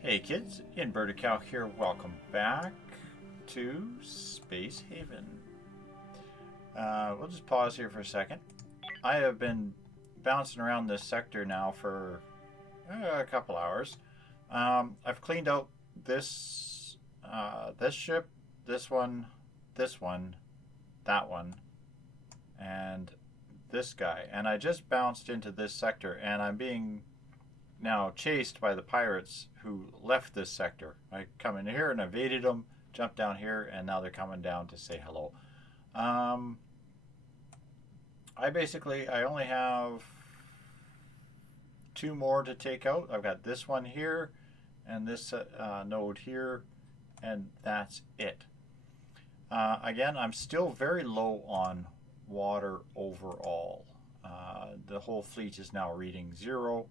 Hey kids, Inverted Cow here. Welcome back to Space Haven. We'll just pause here for a second. I have been bouncing around this sector now for a couple hours. I've cleaned out this ship, this one, that one, and this guy. And I just bounced into this sector, and I'm being now chased by the pirates who left this sector. I come in here and evaded them, jumped down here, and now they're coming down to say hello. I only have two more to take out. I've got this one here and this node here, and that's it. Again, I'm still very low on water overall. The whole fleet is now reading 0.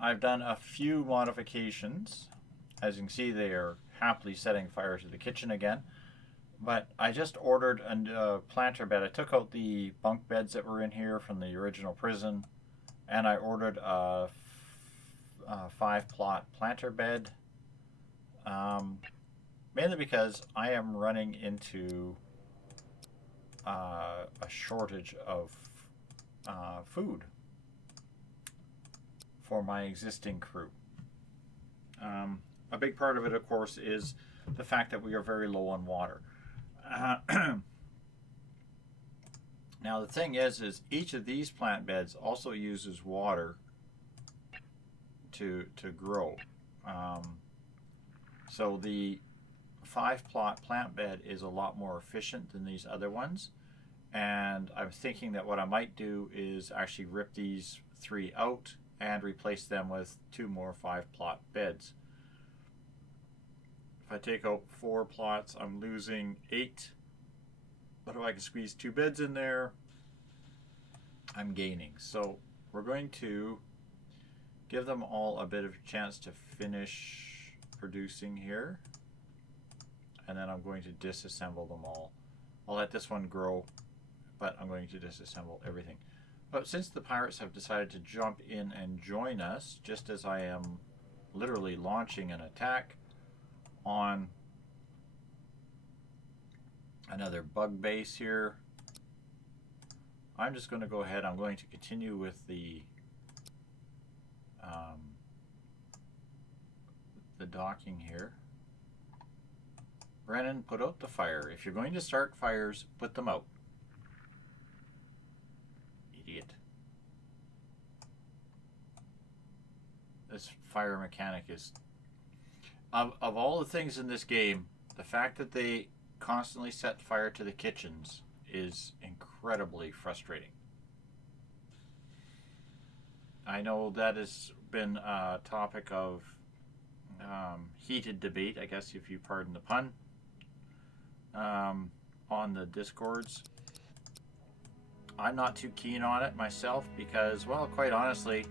I've done a few modifications. As you can see, they are happily setting fire to the kitchen again. But I just ordered a planter bed. I took out the bunk beds that were in here from the original prison, and I ordered a 5-plot planter bed, mainly because I am running into a shortage of food for my existing crew. A big part of it, of course, is the fact that we are very low on water. Now the thing is each of these plant beds also uses water to grow. So the 5-plot plant bed is a lot more efficient than these other ones, and I'm thinking that what I might do is actually rip these 3 out and replace them with 2 more 5-plot beds. If I take out 4 plots, I'm losing 8. But if I can squeeze 2 beds in there, I'm gaining. So we're going to give them all a bit of a chance to finish producing here. And then I'm going to disassemble them all. I'll let this one grow, but I'm going to disassemble everything. But since the pirates have decided to jump in and join us, just as I am literally launching an attack on another bug base here, I'm just going to go ahead. I'm going to continue with the docking here. Brennan, put out the fire. If you're going to start fires, put them out. Idiot. This fire mechanic is... Of all the things in this game, the fact that they constantly set fire to the kitchens is incredibly frustrating. I know that has been a topic of heated debate, I guess if you pardon the pun, on the Discords. I'm not too keen on it myself because, well, quite honestly,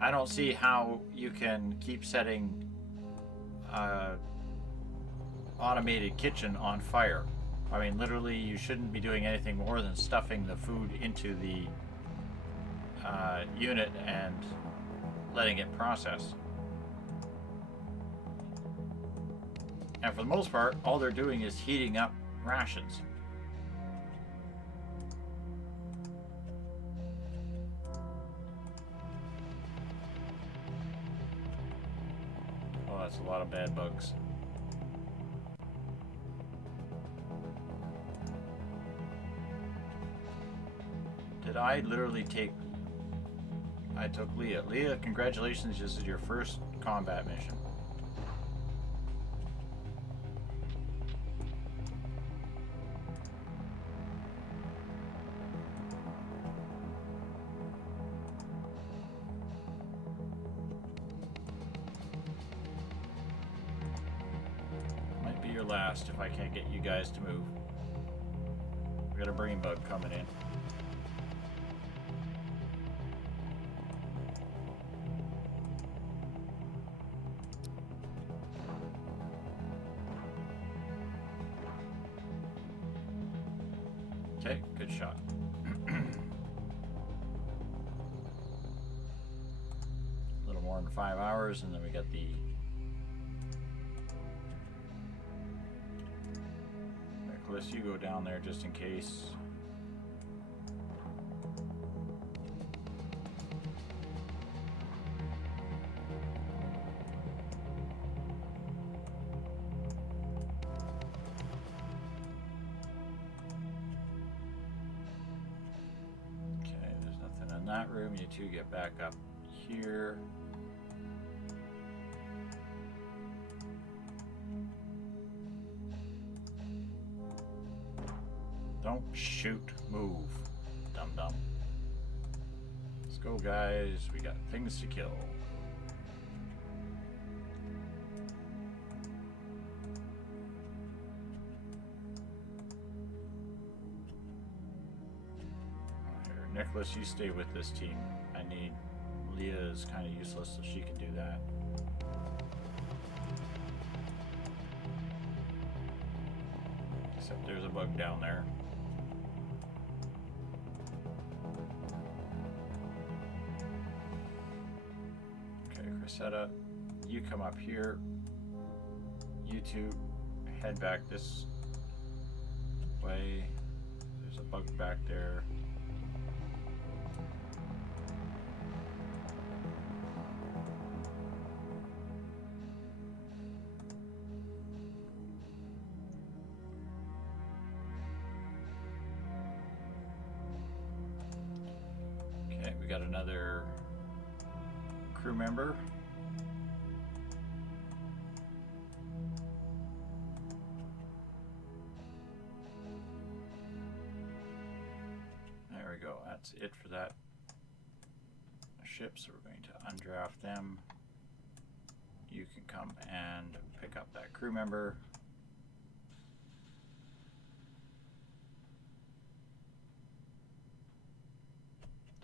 I don't see how you can keep setting automated kitchen on fire. I mean, literally, you shouldn't be doing anything more than stuffing the food into the unit and letting it process. And for the most part, all they're doing is heating up rations. Oh, that's a lot of bad bugs. Did I literally take... I took Leah. Leah, congratulations, this is your first combat mission. Might be your last if I can't get you guys to move. We got a brain bug coming in. Okay, good shot. more than 5 hours, and then we got the Nicholas, you go down there just in case. That room, you two get back up here. Don't shoot, move, dum dum. Let's go, guys. We got things to kill. Nicholas, you stay with this team. I need... Leah is kind of useless, so she can do that. Except there's a bug down there. Okay, Cressetta, you come up here. You two head back this way. There's a bug back there. We got another crew member. There we go. That's it for that ship. So we're going to undraft them. You can come and pick up that crew member.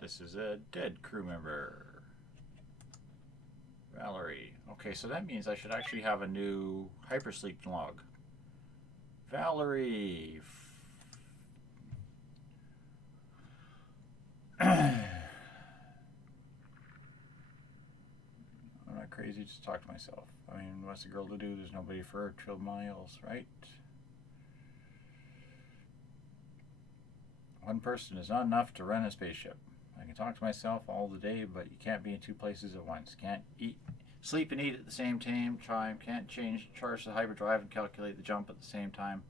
This is a dead crew member. Valerie. Okay, so that means I should actually have a new hypersleep log. Valerie. I'm not crazy, just talk to myself. I mean, what's a girl to do? There's nobody for her 12 miles, right? One person is not enough to run a spaceship. I can talk to myself all the day, but you can't be in two places at once. Can't eat, sleep and eat at the same time. Can't charge the hyperdrive and calculate the jump at the same time.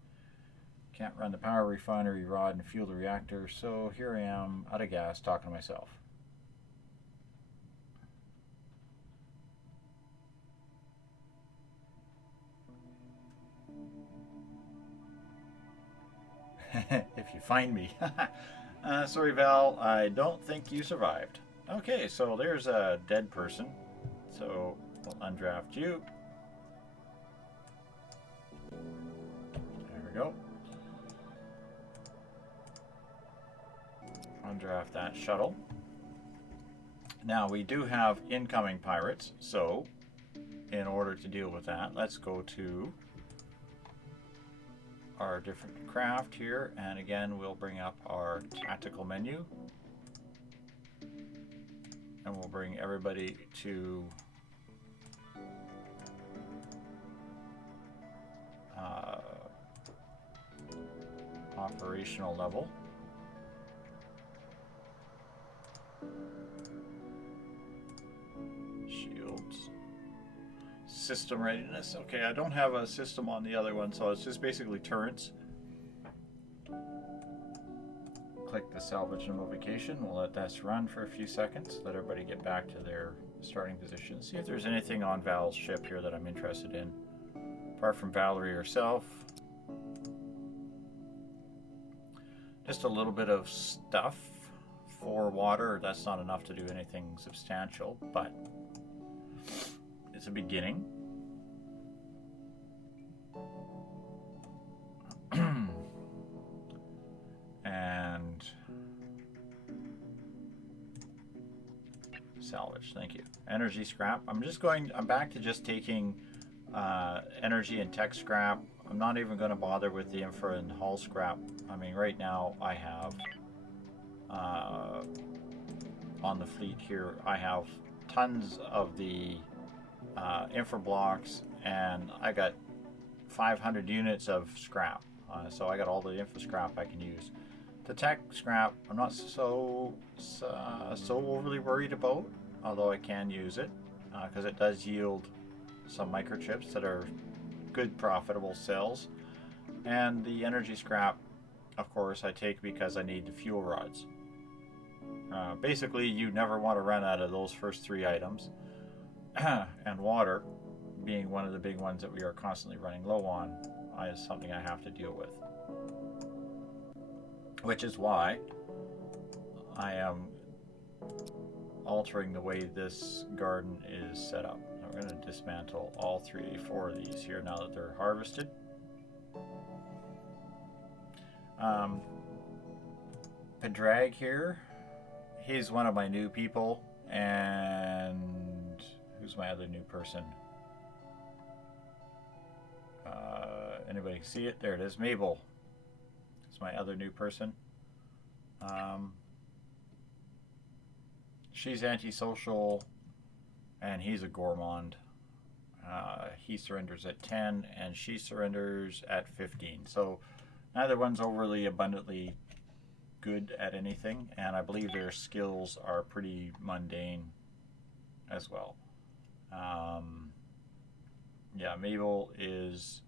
Can't run the power refinery rod and fuel the reactor. So here I am, out of gas, talking to myself. If you find me. Sorry, Val, I don't think you survived. Okay, so there's a dead person. So we'll undraft you. There we go. Undraft that shuttle. Now we do have incoming pirates, so in order to deal with that, let's go to our different craft here, and again we'll bring up our tactical menu, and we'll bring everybody to operational level. Shields. System readiness. Okay, I don't have a system on the other one, so it's just basically turrets. Click the salvage notification. We'll let this run for a few seconds. Let everybody get back to their starting position. See if there's anything on Val's ship here that I'm interested in. Apart from Valerie herself. Just a little bit of stuff for water. That's not enough to do anything substantial, but it's a beginning. And salvage, thank you. Energy scrap. I'm back to just taking energy and tech scrap. I'm not even going to bother with the infra and hull scrap. I mean, right now I have on the fleet here, I have tons of the infra blocks, and I got 500 units of scrap. So I got all the infra scrap I can use. The tech scrap, I'm not so overly worried about, although I can use it because it does yield some microchips that are good profitable sales. And the energy scrap, of course, I take because I need the fuel rods. Basically, you never want to run out of those first three items, and water being one of the big ones that we are constantly running low on is something I have to deal with. Which is why I am altering the way this garden is set up. I'm going to dismantle all 4 of these here now that they're harvested. Pedrag here, he's one of my new people, and who's my other new person? Anybody see it? There it is, Mabel. It's my other new person. She's antisocial, and he's a gourmand. He surrenders at 10, and she surrenders at 15. So neither one's overly abundantly good at anything, and I believe their skills are pretty mundane as well. Yeah, Mabel is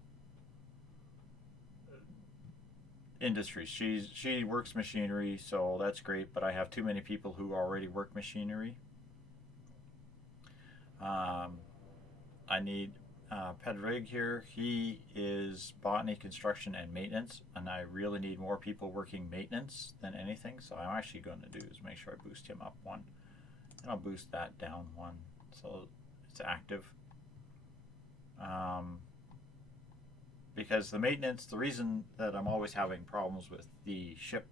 industry. She works machinery, so that's great, but I have too many people who already work machinery. I need Pedrig here. He is botany, construction, and maintenance, and I really need more people working maintenance than anything, so I'm actually going to do is make sure I boost him up 1, and I'll boost that down 1 so it's active. Because the maintenance, the reason that I'm always having problems with the ship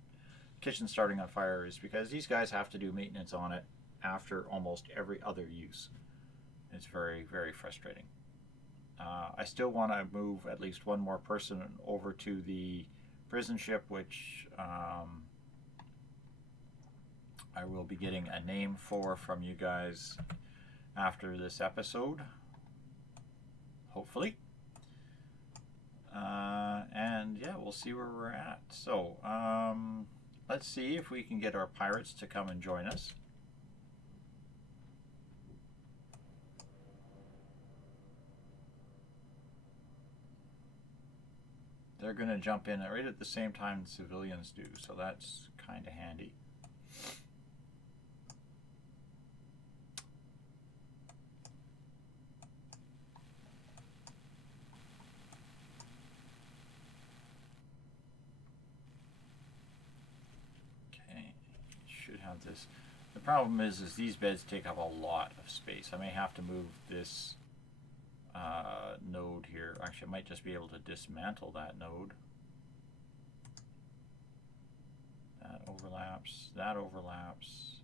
kitchen starting on fire is because these guys have to do maintenance on it after almost every other use. It's very, very frustrating. I still want to move at least 1 more person over to the prison ship, which I will be getting a name for from you guys after this episode, hopefully. And yeah, we'll see where we're at. So let's see if we can get our pirates to come and join us. They're going to jump in right at the same time the civilians do, so that's kind of handy. Okay, should have this. The problem is these beds take up a lot of space. I may have to move this node here. Actually, I might just be able to dismantle that node. That overlaps. That overlaps.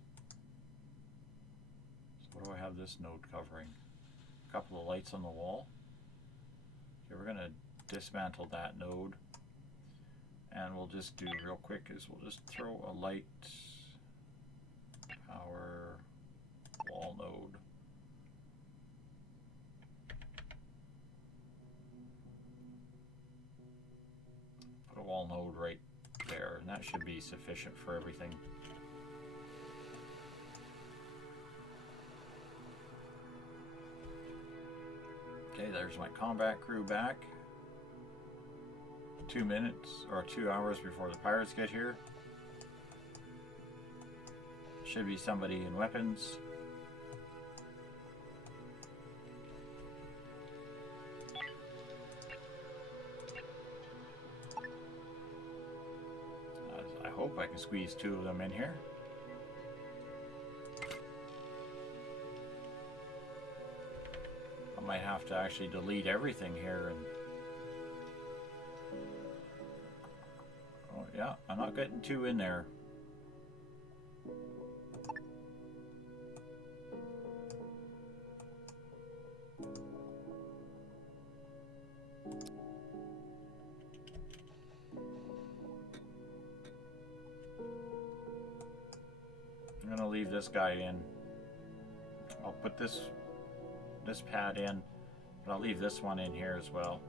So what do I have this node covering? A couple of lights on the wall. Okay, we're going to dismantle that node. And we'll just do real quick is we'll just throw a light power wall node. Put a wall node right there, and that should be sufficient for everything. Okay, there's my combat crew back. 2 minutes or 2 hours before the pirates get here. Should be somebody in weapons. I hope I can squeeze 2 of them in here. I might have to actually delete everything here and yeah, I'm not getting 2 in there. I'm gonna leave this guy in. I'll put this pad in, but I'll leave this one in here as well.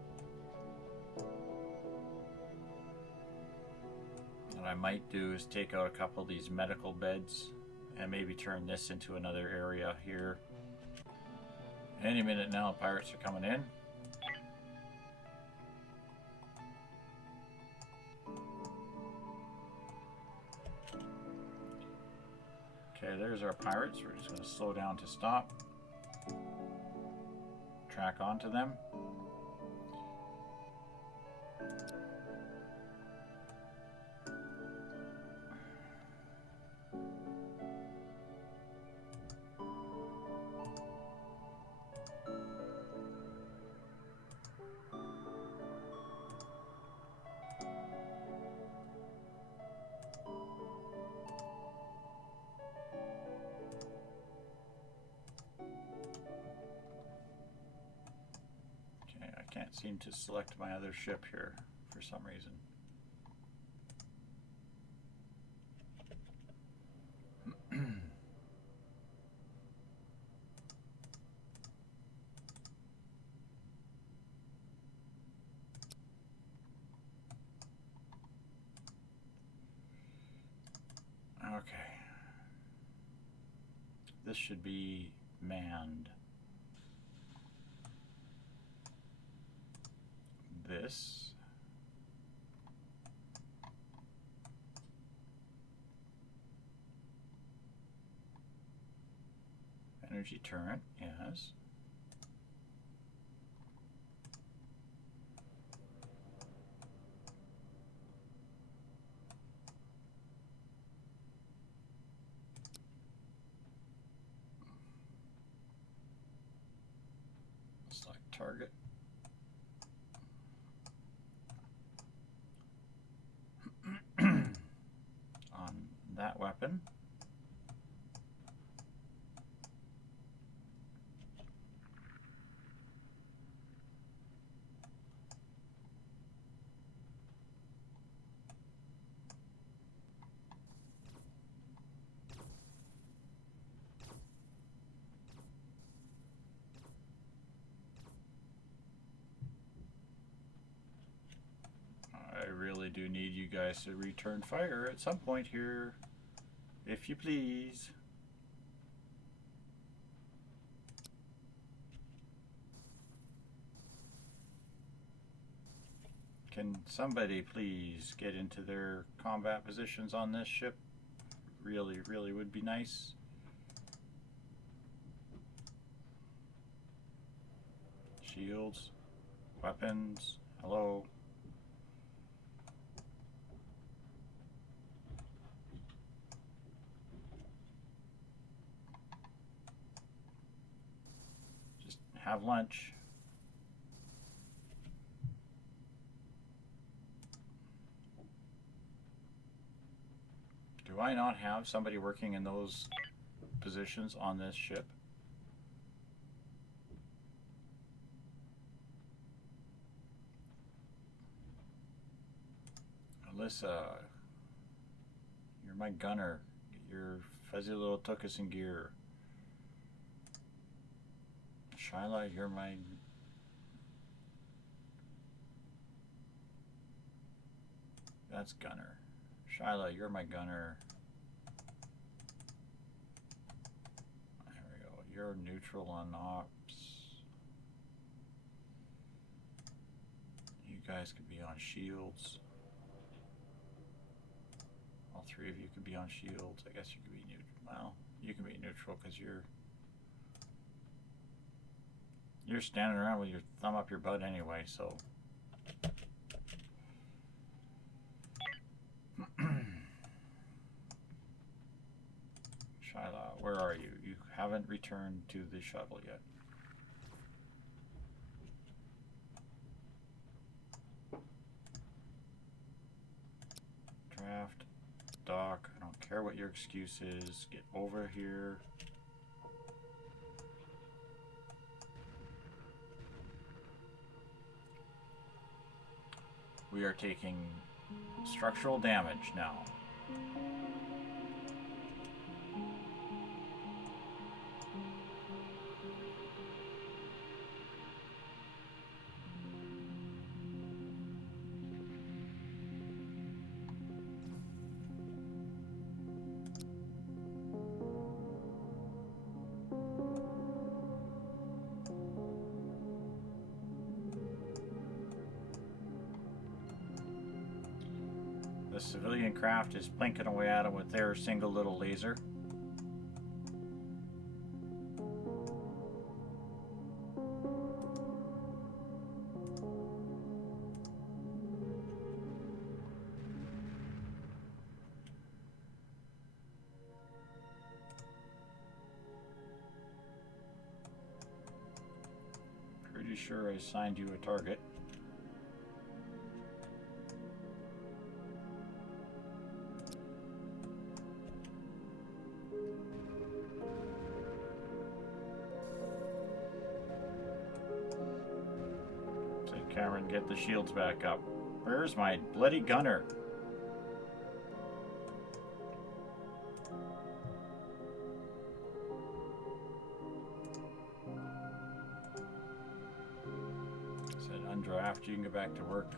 What I might do is take out a couple of these medical beds and maybe turn this into another area here. Any minute now, pirates are coming in. Okay, there's our pirates. We're just going to slow down to stop. Track onto them. Can't seem to select my other ship here for some reason. Okay. This should be manned. This. Energy turret, yes. Select target. That weapon. I really do need you guys to return fire at some point here. If you please. Can somebody please get into their combat positions on this ship? Really, really would be nice. Shields, weapons, hello. Have lunch. Do I not have somebody working in those positions on this ship? Alyssa, you're my gunner. Get your fuzzy little tuchus in gear. Shyla, you're my... That's gunner. Shyla, you're my gunner. There we go. You're neutral on ops. You guys could be on shields. All three of you could be on shields. I guess you could be neutral. Well, you can be neutral because you're standing around with your thumb up your butt anyway, so. Shyla, where are you? You haven't returned to the shuttle yet. Draft, dock, I don't care what your excuse is. Get over here. We are taking structural damage now. The civilian craft is blinking away at them with their single little laser. Pretty sure I assigned you a target. Cameron, get the shields back up. Where's my bloody gunner? Said undraft, you can go back to work.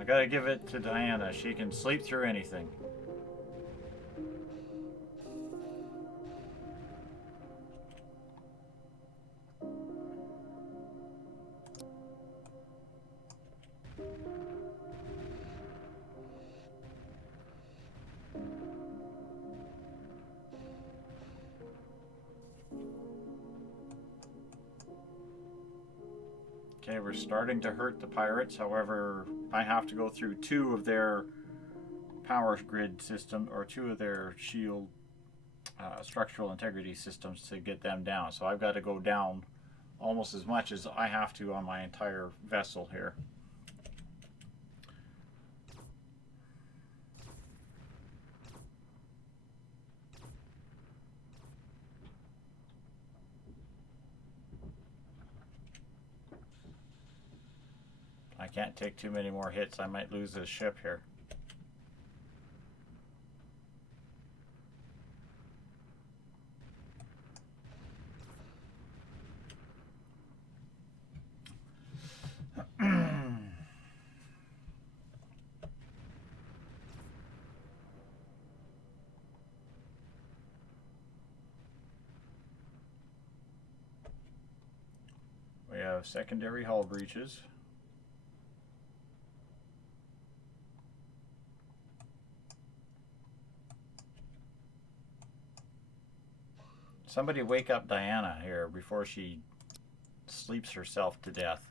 I gotta give it to Diana. She can sleep through anything. Okay, we're starting to hurt the pirates. However, I have to go through 2 of their power grid system, or 2 of their shield structural integrity systems to get them down. So I've got to go down almost as much as I have to on my entire vessel here. I can't take too many more hits. I might lose this ship here. We have secondary hull breaches. Somebody wake up Diana here before she sleeps herself to death.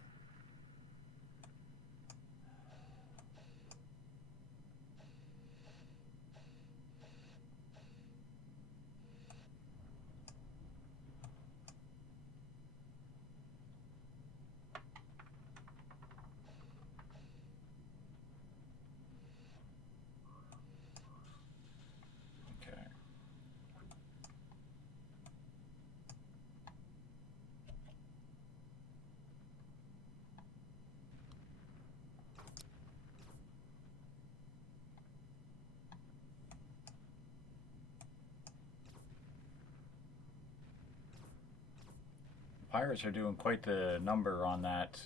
Pirates are doing quite the number on that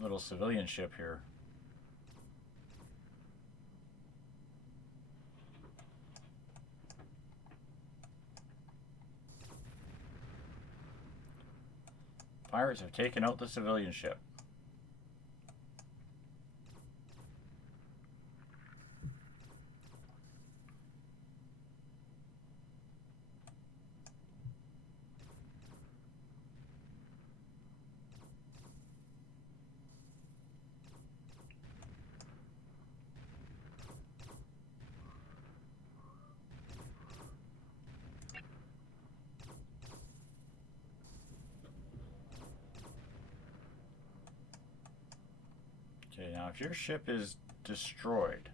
little civilian ship here. Pirates have taken out the civilian ship. Okay, now if your ship is destroyed,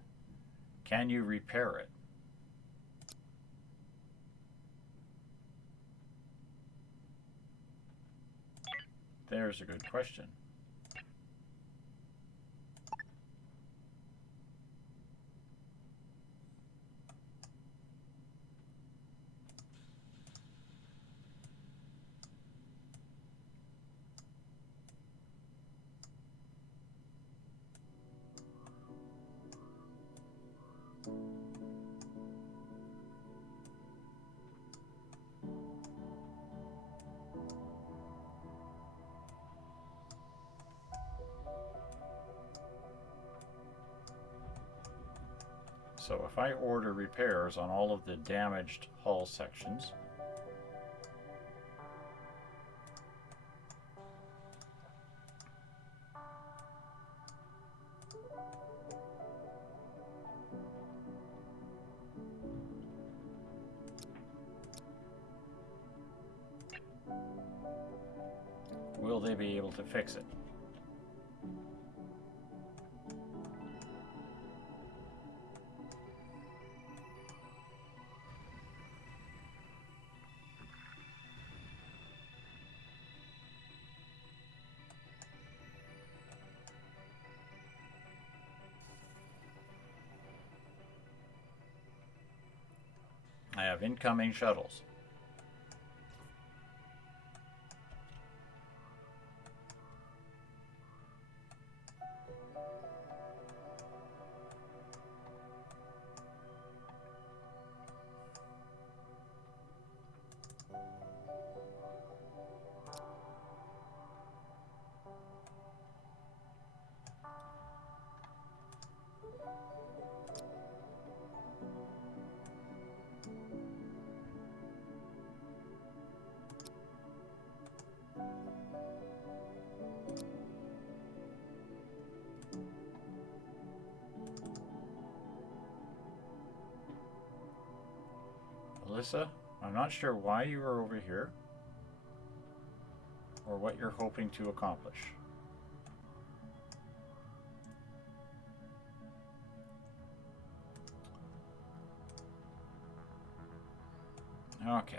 can you repair it? There's a good question. So if I order repairs on all of the damaged hull sections, will they be able to fix it? I have incoming shuttles. Alyssa, I'm not sure why you are over here or what you're hoping to accomplish. Okay.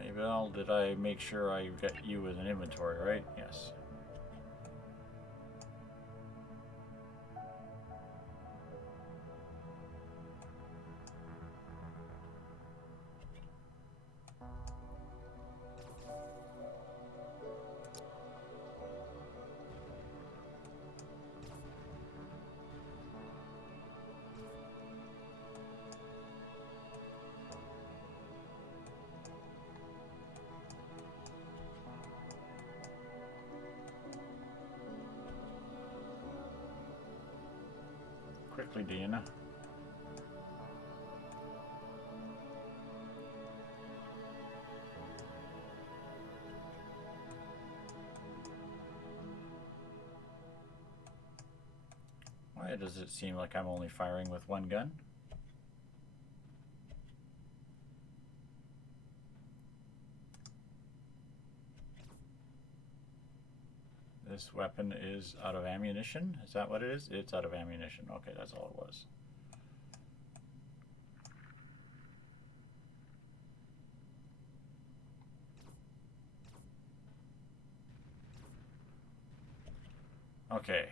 Maybell, did I make sure I get you with an inventory, right? Yes. Quickly, Deanna. Why does it seem like I'm only firing with one gun? This weapon is out of ammunition? Is that what it is? It's out of ammunition. Okay, that's all it was. Okay.